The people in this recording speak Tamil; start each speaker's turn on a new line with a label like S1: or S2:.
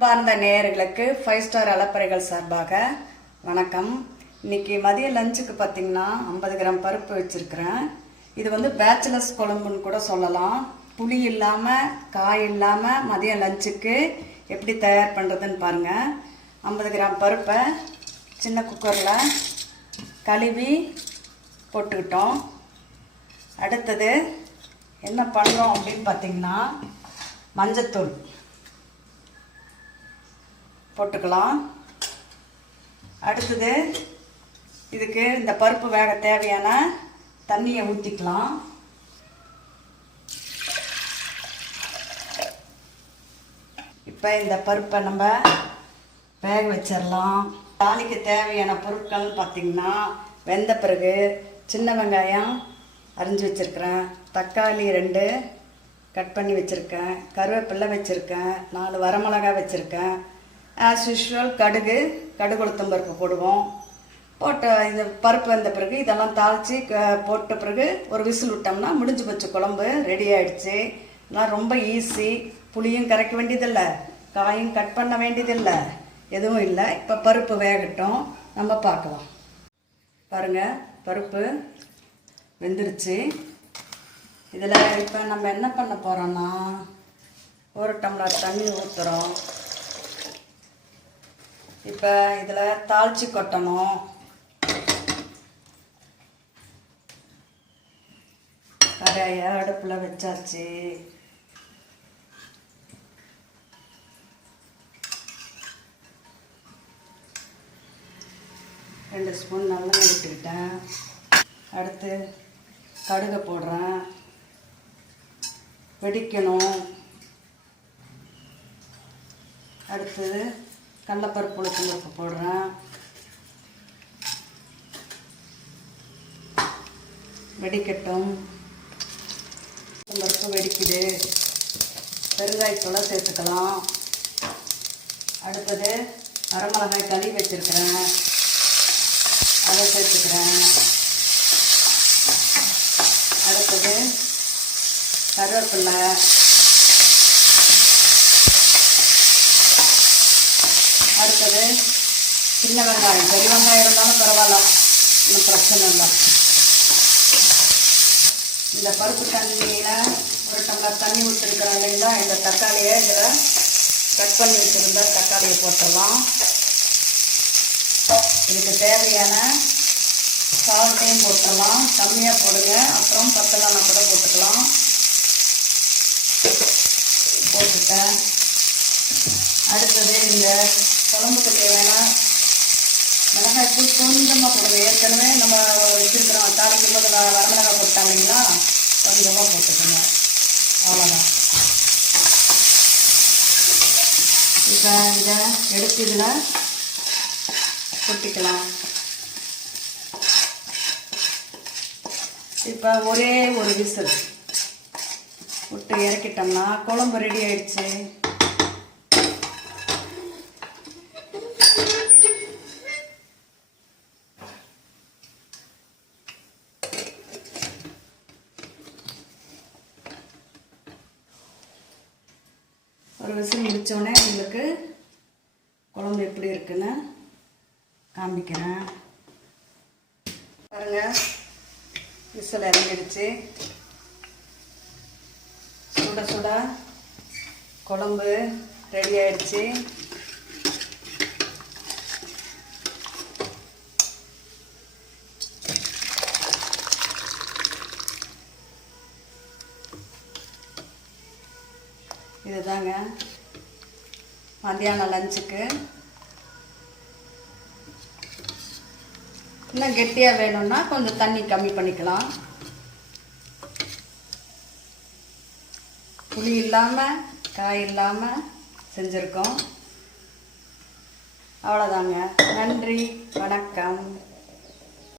S1: அன்பார்ந்த நேயர்களுக்கு ஃபைவ் ஸ்டார் அலப்பறைகள் சார்பாக வணக்கம். இன்னைக்கு மதிய லஞ்சுக்கு பார்த்தீங்கன்னா ஐம்பது கிராம் பருப்பு வச்சுருக்கிறேன். இது வந்து பேச்சுலர்ஸ் குழம்புன்னு கூட சொல்லலாம். புளி இல்லாமல் காய் இல்லாமல் மதிய லஞ்சுக்கு எப்படி தயார் பண்ணுறதுன்னு பாருங்கள் ஐம்பது கிராம் பருப்பை சின்ன குக்கரில் கழுவி போட்டுக்கிட்டோம். அடுத்தது என்ன பண்ணுறோம் அப்படின்னு பார்த்தீங்கன்னா மஞ்சத்தூள். போட்டுக்கலாம். அடுத்தது இதுக்கு இந்த பருப்பு வேக தேவையான தண்ணியை ஊற்றிக்கலாம் இப்போ இந்த பருப்பை நம்ம வேக வச்சிடலாம். தாளிக்கு தேவையான பொருட்கள் பார்த்திங்கன்னா வெந்த பிறகு சின்ன வெங்காயம் அரிஞ்சு வச்சுருக்கிறேன். தக்காளி ரெண்டு கட் பண்ணி வச்சுருக்கேன். கருவேப்பில்லை வச்சுருக்கேன். நாலு வரமிளகாய் வச்சுருக்கேன். ஆஸ் யூஷுவல் கடுகு கடுகு உளுத்தம் பருப்பு போடுவோம். போட்ட இந்த பருப்பு வந்த பிறகு இதெல்லாம் தாளித்து போட்ட பிறகு ஒரு விசில் விட்டோம்னா முடிஞ்சு போச்சு குழம்பு ரெடி ஆகிடுச்சு இதெல்லாம் ரொம்ப ஈஸி புளியும் கரைக்க வேண்டியதில்லை. காயும் கட் பண்ண வேண்டியதில்லை. எதுவும் இல்லை. இப்போ பருப்பு வேகட்டும். நம்ம பார்க்கலாம். பாருங்கள் பருப்பு வெந்துருச்சு. இதில் இப்போ நம்ம என்ன பண்ண போகிறோன்னா ஒரு டம்ளர் தண்ணி ஊற்றுறோம் இப்போ இதில் தாளித்து கொட்டணும். கரையை அடுப்பில் வச்சாச்சு. ரெண்டு ஸ்பூன் நல்லா விட்டுக்கிட்டேன். அடுத்து கடுகை போடுறேன். வெடிக்கணும். அடுத்தது கடலப்பருப்பு உளுத்தம் பருப்பு போடுறேன். வெடிக்கட்டும். பருப்பு வெடிக்குது. பெருங்காயத்தூளை சேர்த்துக்கலாம். அடுத்தது வரமிளகாய் கழுவி வச்சுருக்கிறேன். அதை சேர்த்துக்கிறேன். அடுத்தது கருவேப்பில்லை அடுத்தது சின்ன வெங்காயம். பெரிய வெங்காயம் இருந்தாலும் பரவாயில்ல. ஒன்றும் பிரச்சனை இல்லை. இந்த பருப்பு தண்ணியில் ஒரு டம்ளர் தண்ணி ஊற்றிருக்கிறோம் இல்லைங்களா? இந்த தக்காளியை இதில் கட் பண்ணி வச்சுருந்த தக்காளியை போட்டுடலாம். இதுக்கு தேவையான சால்ட்டையும் போட்டுடலாம். கம்மியாக போடுங்க. அப்புறம் பத்தலான கூட போட்டுக்கலாம். போட்டுட்டேன். அடுத்தது இந்த மிளகாய் கொஞ்சமாக போடுங்க. ஏற்கனவே நம்ம வச்சுருக்கிறோம். தாளிக்கும் போது வரமிளகா போட்டாங்க இல்லைங்களா? கொஞ்சமாக போட்டுக்கோங்க. அவ்வளோதான் இப்போ இதை எடுத்து இதில் கொட்டிக்கலாம். இப்போ ஒரே ஒரு விசில். விட்டு இறக்கிட்டோம்னா குழம்பு ரெடி ஆயிடுச்சு. ஒரு விசில் முடித்தோடனே உங்களுக்கு குழம்பு எப்படி இருக்குன்னு காமிக்கிறேன். பாருங்க விசில் இறங்கிடுச்சு. சுட சுட குழம்பு ரெடி ஆயிடுச்சு. இதுதாங்க. மத்தியானம் லஞ்சுக்கு இன்னும் கெட்டியாக வேணும்னா கொஞ்சம் தண்ணி கம்மி பண்ணிக்கலாம். புளி இல்லாமல் காய் இல்லாமல் செஞ்சுருக்கோம். அவ்வளோதாங்க நன்றி. வணக்கம்.